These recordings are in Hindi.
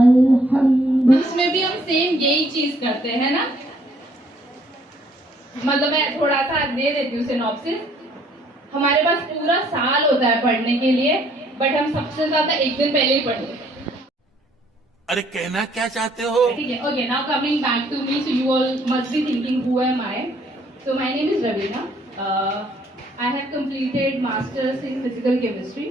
अल्हम्दुलिल्लाह। उसमें भी हम सेम यही चीज करते हैं ना। मतलब मैं थोड़ा सा दे देती हूँ सिनॉप्सिस। हमारे पास पूरा साल होता है पढ़ने के लिए, बट हम सबसे ज्यादा एक दिन पहले ही पढ़ते हैं। अरे कहना क्या चाहते हो? ठीक है, okay, now coming back to me, so you all must be thinking who am I. So my name is Raveena. I have completed masters in physical chemistry.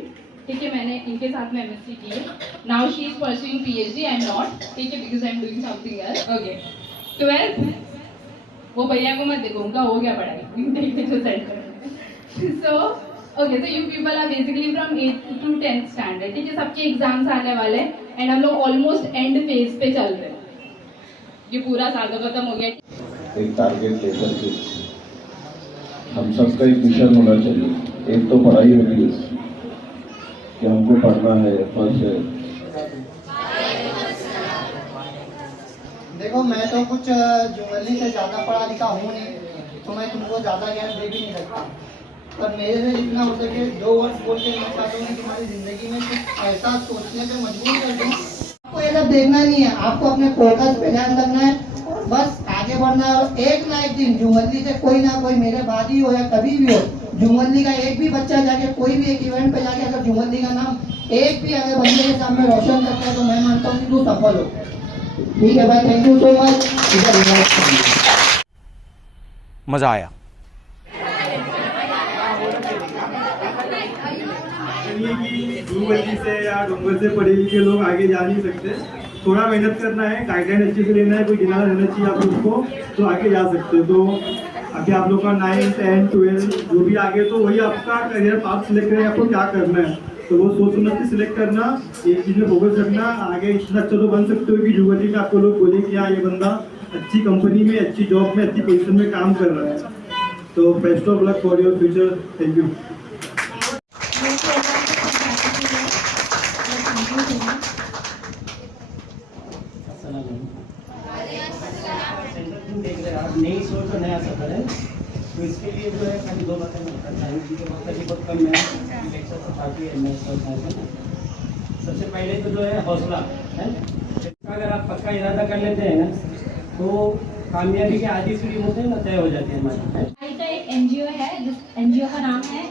ठीक है, मैंने इनके साथ में एमएससी की है। Now she is pursuing PhD, I am not. ठीक है, because I am doing something else. Okay, 12th वो भैया को मत देखो, उनका हो गया पढ़ाई। So okay, so you people are basically from 8th to 10th standard. ठीक है, सबके एग्जाम्स आने वाले एंड हम लोग ऑलमोस्ट एंड फेज पे चल रहे हैं। ये पूरा साल तो खत्म हो गया। एक टारगेट लेकर के हम सबका एक मिशन होना चाहिए। एक तो पढ़ाई होती है कि हमको पढ़ना है, फर्स्ट है। देखो, मैं तो कुछ ज्वेलरी से ज़्यादा पढ़ा लिखा हूँ नहीं, तो मैं तुमको ज़्यादा ज्ञान दे भी नहीं सकता। पर मेरे से जितना हो सके 2 वर्ष बोल के मैं चाहता हूँ कि तुम्हारी ज़िंदगी में कुछ ऐसा सोचने पे मजबूर कर दूँ। आपको ये सब देखना नहीं है, आपको अपने फोकस पे ध्यान करना है और बस आगे बढ़ना है। और एक ना एक दिन जुमली से कोई ना कोई, मेरे बाद ही हो या कभी भी हो, जुमली का एक भी बच्चा जाके कोई भी एक इवेंट पे जाके अगर जुमली का नाम एक भी अगर बंदे के सामने रोशन करता है तो मैं मानता हूँ कि तू सफल हो। ठीक है भाई, थैंक यू सो मच। मजा आया। जुमली से या डोंगर से पढ़े लिखे लोग आगे जा नहीं सकते। थोड़ा मेहनत करना है, गाइडलाइन अच्छे से लेना है, कोई गिनाना रहना चाहिए आप लोग को, तो आगे जा सकते हो। तो आगे आप लोग का 9, 10, 12 जो भी आगे, तो वही आपका करियर पाथ सिलेक्ट करें, आपको क्या करना है तो वो सोच समझ के सिलेक्ट करना, एक चीज़ में फोकस रखना। आगे इतना अच्छा तो बन सकते हो कि जुमली में आपको लोग बोले कि हाँ ये बंदा अच्छी कंपनी में, अच्छी जॉब में, अच्छी पोजीशन में काम कर रहा है। तो best of luck for your future. Thank you. नई सोच और नया सफर है, तो इसके लिए जो है खाली 2 बातें मैं बताना चाहूँगी कि वक्त की बहुत कम है, लेक्चर से काफ़ी है। मैं सबसे पहले तो जो है हौसला है। अगर आप पक्का इरादा कर लेते हैं ना तो कामयाबी के आधी सीढ़ी होते हैं ना तय हो जाती है हमारी। का एक एनजीओ है, जिस एनजीओ का नाम है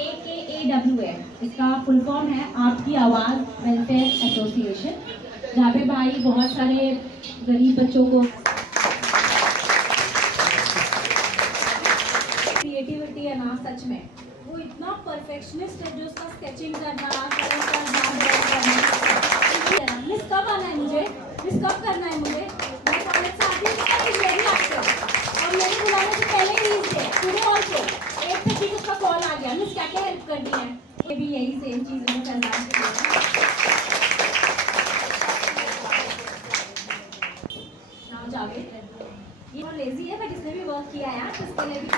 AKAWA। इसका फुल फॉर्म है आपकी आवाज़ वेलफेयर एसोसिएशन, जहाँ पे भाई बहुत सारे गरीब बच्चों को क्रिएटिविटी है ना, सच में वो इतना परफेक्शनिस्ट है जो उसका स्केचिंग करना, मिस कब आना है मुझे, मिस कब करना है मुझे। मैं कॉलेज से आती हूँ और मेरे बुलाने से पहले ही टुडे ऑल्सो 8:30 उसका कॉल आ गया, मिस क्या क्या हेल्प करनी है। ये भी यही सेम चीज़ में करना जावेद, ये बहुत लेजी है बट इसने भी वर्क किया है, तो इसके लिए भी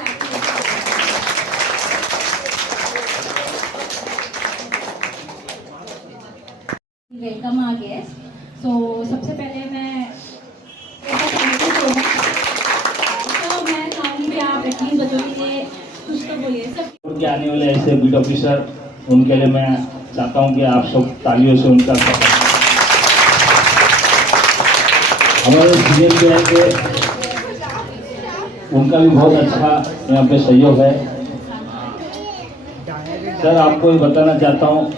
वेलकम आ गए। सो सबसे पहले मैं चाहूँगी कि आप एटलीस्ट बच्चों के लिए कुछ तो बोलिए। सब आने वाले ऐसे बीट ऑफिसर, उनके लिए मैं चाहता हूँ कि आप सब तालियों से उनका हमारे सीएम जो है कि उनका भी बहुत अच्छा यहाँ पे सहयोग है। सर, आपको ये बताना चाहता हूँ,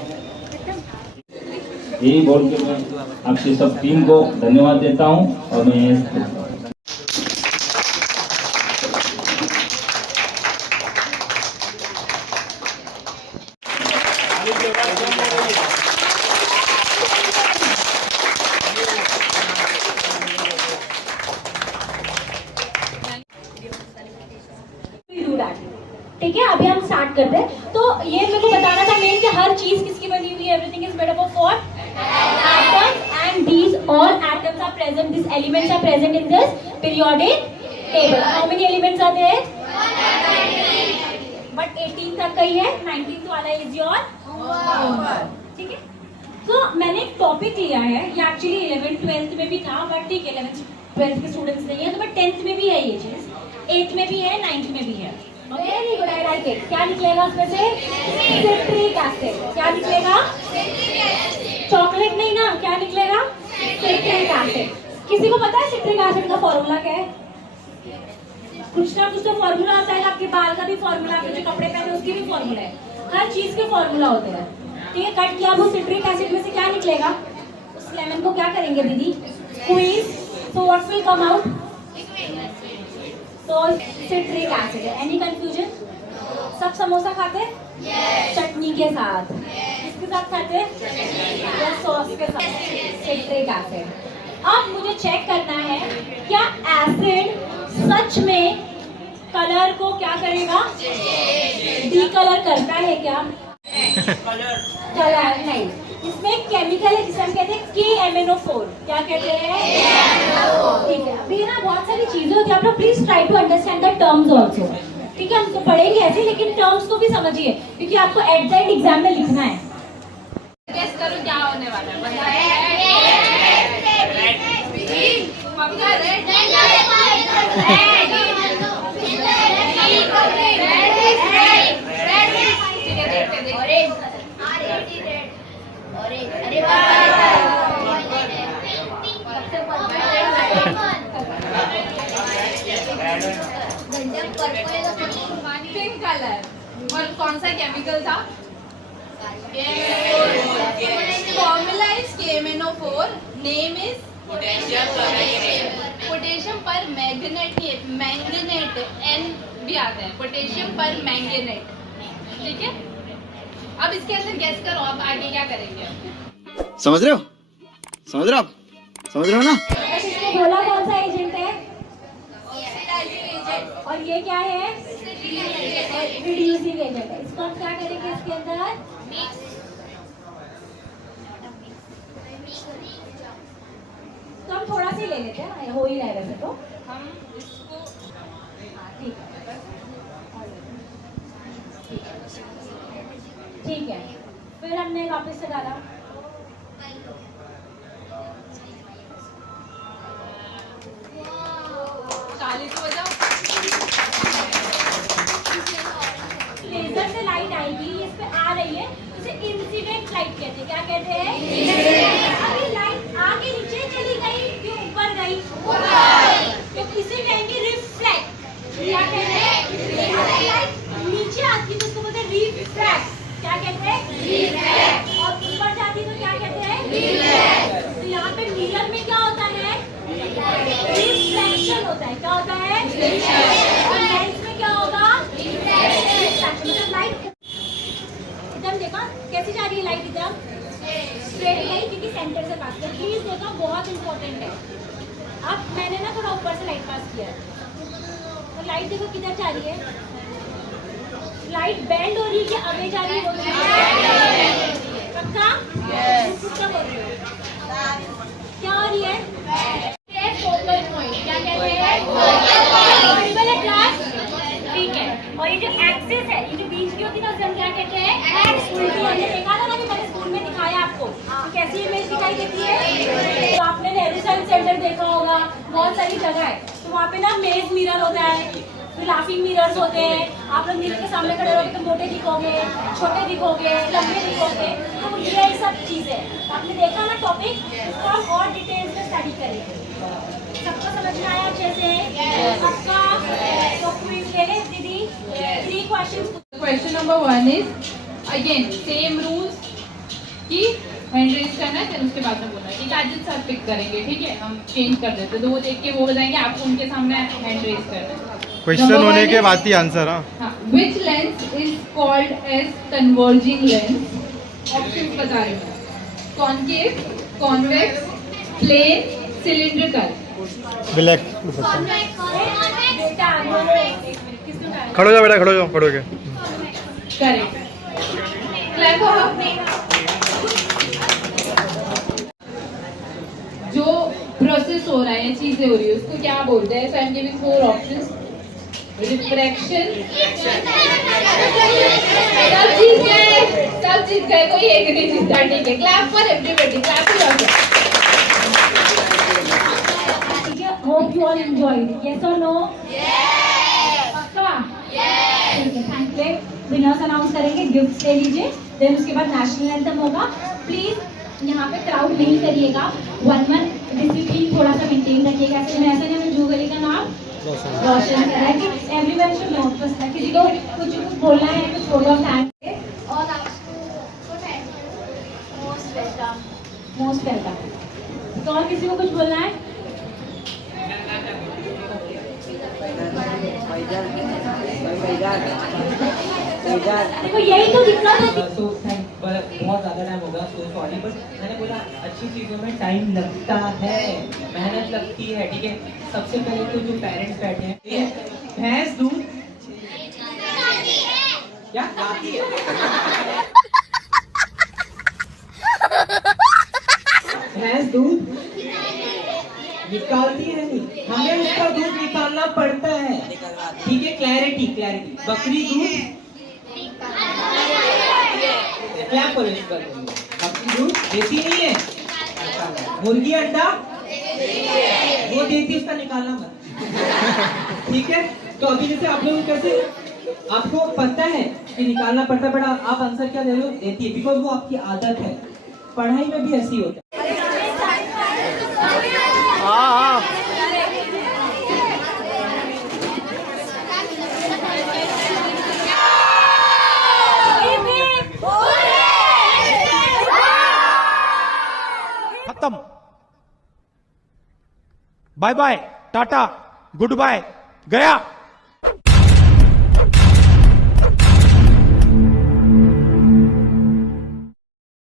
यही बोल के मैं आपसे सब टीम को धन्यवाद देता हूँ। और मैं ठीक है, अभी हम स्टार्ट करते हैं। तो ये मेरे को बताना था मेन कि हर चीज किसकी बनी हुई है। Everything is made up of what? Atoms, and these all atoms are present, these elements are present in this periodic table. How many elements are there? 119. But 18 तक का ही है, 19th वाला is your homework. ठीक है, तो मैंने एक टॉपिक लिया है, ये एक्चुअली 11th 12th में भी था, बट ठीक है 11th 12th के स्टूडेंट्स नहीं है, तो बट 10th में भी है ये चीज, 8th में भी है, 9th में भी है। Very good, I like it. क्या निकलेगा उसमें से? Citric acid. क्या निकलेगा? चॉकलेट नहीं ना, क्या निकलेगा? Citric acid. किसी को पता है सिट्रिक एसिड का फॉर्मूला क्या है? कुछ ना कुछ तो फॉर्मूला होता है, आपके बाल का भी फॉर्मूला, आपके जो कपड़े पहने उसके भी फॉर्मूला है, हर चीज के फॉर्मूला होते हैं। ठीक है, कट किया वो सिट्रिक एसिड में से क्या निकलेगा? उस लेमन को क्या करेंगे दीदी? Squeeze. So what will come out? तो सिट्रिक एसिड है। Any confusion? सब समोसा खाते हैं? चटनी के साथ। किसके साथ खाते हैं? या सॉस के साथ। Citric acid. अब मुझे चेक करना है क्या एसिड सच में कलर को क्या करेगा? डी कलर करता है क्या? कलर नहीं। इसमें एक केमिकल है जिसे हम कहते हैं KMNO4। क्या कहते हैं? ठीक है, अभी ना बहुत सारी चीजें होती है, आप लोग please try to understand the terms also. ठीक है, हम तो पढ़ेंगे ऐसे, लेकिन टर्म्स को भी समझिए क्योंकि आपको एट द एंड एग्जाम में लिखना है। गेस करो क्या होने वाला है? पक्का रेड? Pink colour. और कौन सा केमिकल था? Formula is KMNO4, name is potassium पर मैंगनेट, N भी आता है, पोटेशियम पर मैंगनेट। ठीक है, अब इसके अंदर गैस करो आप आगे क्या करेंगे। समझ रहे हो? समझ रहे हो आप? समझ रहे हो ना? इसमें बोला कौन सा एजेंट है? और ये क्या है? रिड्यूसिंग एजेंट है। इसको हम क्या करेंगे इसके अंदर? तो हम थोड़ा सा ले लेते हैं, हो ही रहा है वैसे तो। हम इसको ठीक है, ठीक है। फिर हमने वापस से डाला। लेजर से लाइट आएगी, इस पे आ रही है, इसे इंसिडेंट लाइट कहते हैं। क्या कहते हैं? अभी लाइट आगे नीचे चली गई कि ऊपर गई? तो इसे कहेंगे रिफ्लेक्ट। क्या कहते हैं? अगर लाइट नीचे आती है तो उसको बोलते हैं रिफ्रैक्ट। क्या कहते हैं? रिफ्रैक्ट। और ऊपर जाती है तो क्या कहते हैं? रिफ्लेक्ट। तो यहाँ पे मिरर में क्या होता है? रिफ्लेक्शन होता है। क्या होता है? और लेंस में क्या होगा? रिफ्लेक्शन। मतलब लाइट एकदम देखा कैसे जा रही है लाइट? एकदम स्ट्रेट गई क्योंकि सेंटर से पास किया। प्लीज देखो, बहुत इंपॉर्टेंट है। अब मैंने ना थोड़ा ऊपर से लाइट पास किया है, तो लाइट देखो किधर जा रही है? लाइट बेंड हो रही है कि आगे जा रही है? पक्का? किसका बोल रही हो? क्या हो रही है? Focal point. क्या कहते हैं? ऑडिबल है क्लास? ठीक है। और ये जो एक्सिस है, ये जो बीच की होती है ना, उसे हम क्या कहते हैं? एक्स। उल्टी। हमने देखा था ना कि मैंने स्कूल में दिखाया आपको कि कैसी इमेज दिखाई देती है। तो आपने नेहरू साइंस सेंटर देखा होगा, बहुत सारी जगह है, तो वहाँ पे ना मेज मिरर होता है, लाफिंग मिरर्स होते हैं। आप लोग मिरर के सामने खड़े रहोगे तो मोटे दिखोगे, छोटे दिखोगे, लंबे दिखोगे। तो ये सब चीजें आपने देखा ना टॉपिक, उसको हम और डिटेल्स में स्टडी करेंगे। सबको समझ में आया अच्छे से? सबका? तो क्विज ले ले दीदी। 3 questions. Question number 1 is again same rules कि हैंड रेज करना है, फिर उसके बाद में बोलना है। एक आजिद सर पिक करेंगे, ठीक है, हम चेंज कर देते हैं, तो वो देख के वो बताएंगे, आपको उनके सामने हैंड रेज करना है। क्वेश्चन होने के बाद ही आंसर। हाँ, which lens is called as converging lens? Options बता रही हूँ। Concave, convex, plane, cylindrical. Black. बेटा खड़ो जाओ बेटा, खड़ो जाओ, खड़ो के। करेक्ट। क्लैप करो। जो प्रोसेस हो रहा है, चीजें हो रही है, उसको क्या बोलते हैं? So I am giving 4 options. Refraction. सब जीत गए, कोई एक नहीं जीता। ठीक है, clap for everybody, clap for yourself. हो enjoyed? Yes or no? Yes. पक्का? Yes. ठीक है, थैंक यू. विनर्स अनाउंस करेंगे, गिफ्ट्स ले लीजिए, देन उसके बाद नेशनल एंथम होगा. प्लीज यहाँ पे क्राउड नहीं करिएगा, वन डिसिप्लिन थोड़ा सा मेंटेन रखिएगा. ऐसे नहीं जू गली का नाम रोशन कर रहा है कि एवरीवन शुड नो. किसी को कुछ बोलना है, कुछ प्रोग्राम टाइम और मोस्ट वेलकम. तो और किसी को कुछ बोलना है? देखो यही तो दिक्कत है. बहुत ज़्यादा टाइम होगा, सो सॉरी, बट मैंने बोला अच्छी चीज़ों में टाइम लगता है, मेहनत लगती है. ठीक है, सबसे पहले तो जो पेरेंट्स बैठे हैं, भैंस दूध क्या गाती है? भैंस दूध निकालती है नहीं, हमें उसका दूध निकालना पड़ता है. ठीक है, क्लैरिटी. बकरी दूध क्या करो इस पर, बकरी दूध देती नहीं है. मुर्गी अंडा वो देती, उसका निकालना मत. ठीक है, तो अभी जैसे आप लोग कैसे, आपको पता है कि निकालना पड़ता है, बट आप आंसर क्या दे रहे हो? देती है, बिकॉज वो आपकी आदत है. पढ़ाई में भी ऐसी होता है. खत्म. बाय बाय, टाटा, गुड बाय, गया.